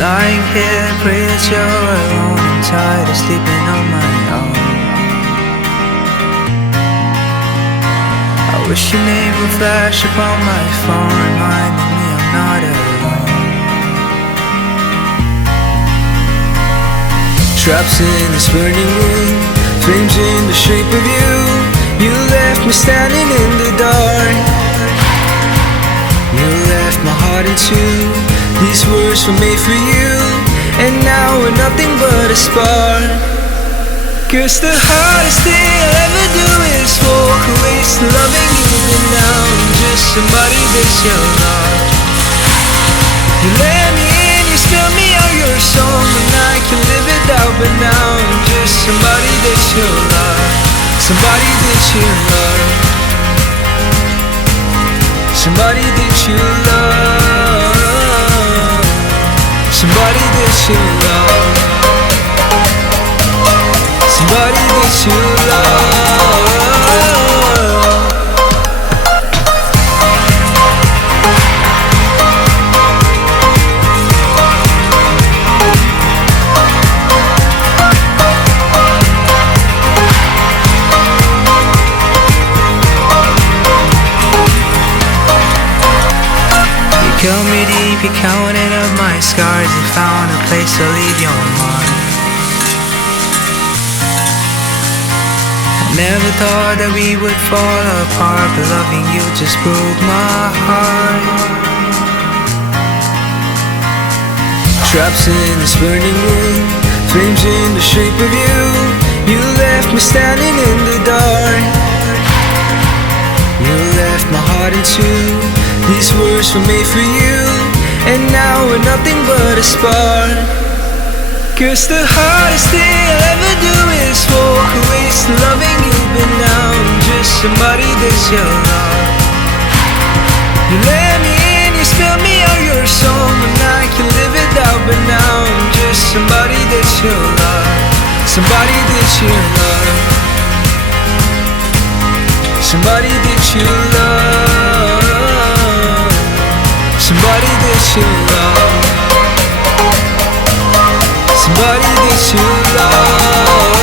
Lying here, pray that you're alone and tired of sleeping on my own. I wish your name would flash upon my phone, reminding me I'm not alone. Traps in this burning room, flames in the shape of you. You left me standing in the dark. You left my heart in two. These words were made for you, and now we're nothing but a spark. 'Cause the hardest thing I'll ever do is walk away, still loving you, but now I'm just somebody that you love. You let me in, you spell me out your song, and I can live without, but now I'm just somebody that you love. Somebody that you love. Somebody that you love. Somebody that you love. Somebody that you love. You killed me deep, you counted up my scars. You found a place to leave your mark. I never thought that we would fall apart, but loving you just broke my heart. Traps in this burning room, flames in the shape of you. You left me standing in the dark. You left my heart in two. These words were made for you, and now we're nothing but a spark. 'Cause the hardest thing I'll ever do is walk away, still loving you, but now I'm just somebody that you love. You let me in, you spell me out your song, and I can live without, but now I'm just somebody that you love. Somebody that you love. Somebody that you love. Somebody that you love. Somebody that you love.